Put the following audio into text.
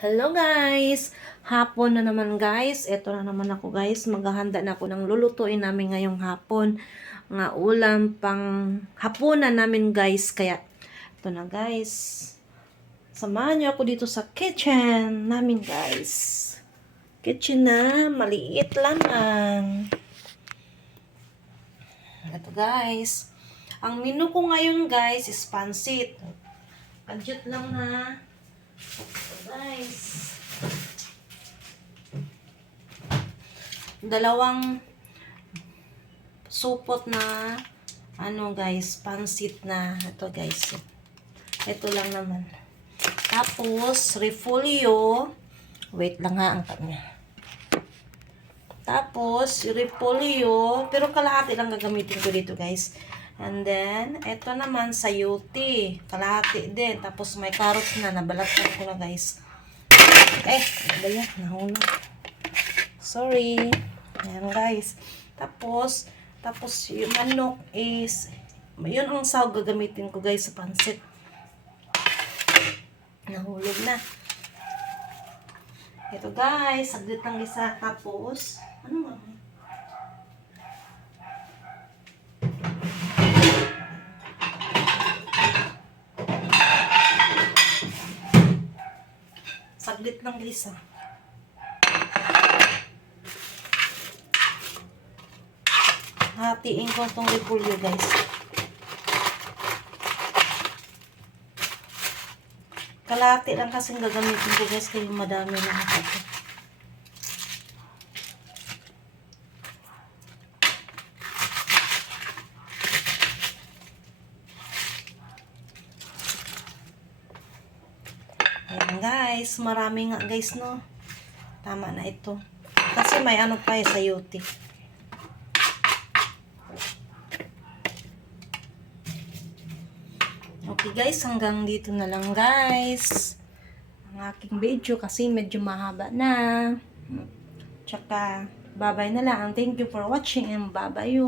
Hello guys! Hapon na naman guys. Ito na naman ako guys. Maghahanda na ako ng lulutuin namin ngayong hapon. Nga ulam pang hapunan namin guys. Kaya ito na guys. Samahan niyo ako dito sa kitchen namin guys. Kitchen na maliit lamang. Ito guys. Ang menu ko ngayon guys is pansit. Budget lang na. Guys. Dalawang supot na ano guys, pansit na ito guys. Ito lang naman. Tapos repolyo. Wait lang ha ang kanya. Tapos repolyo, pero kalahati lang gagamitin ko dito guys. And then, ito naman sayuti. Kalahati din. Tapos may carrots na. Nabalatan ko na guys. Eh, ba yan? Nahulog. Sorry. Ayan guys. Tapos, tapos yung manok is, yun ang sahog gagamitin ko guys sa pansit. Nahulog na. Ito guys, saglit lang isa. Tapos, ano nga? Saglit lang isa. Hatiin ko itong repolyo guys. Kalahati lang kasi gagamitin ko guys kaya madami na ako. Ayan guys, marami nga guys no. Tama na ito. Kasi may ano pa eh, sayote. Okay guys, hanggang dito na lang guys. Ang aking video kasi medyo mahaba na. Tsaka, bye-bye na lang. Thank you for watching and bye-bye.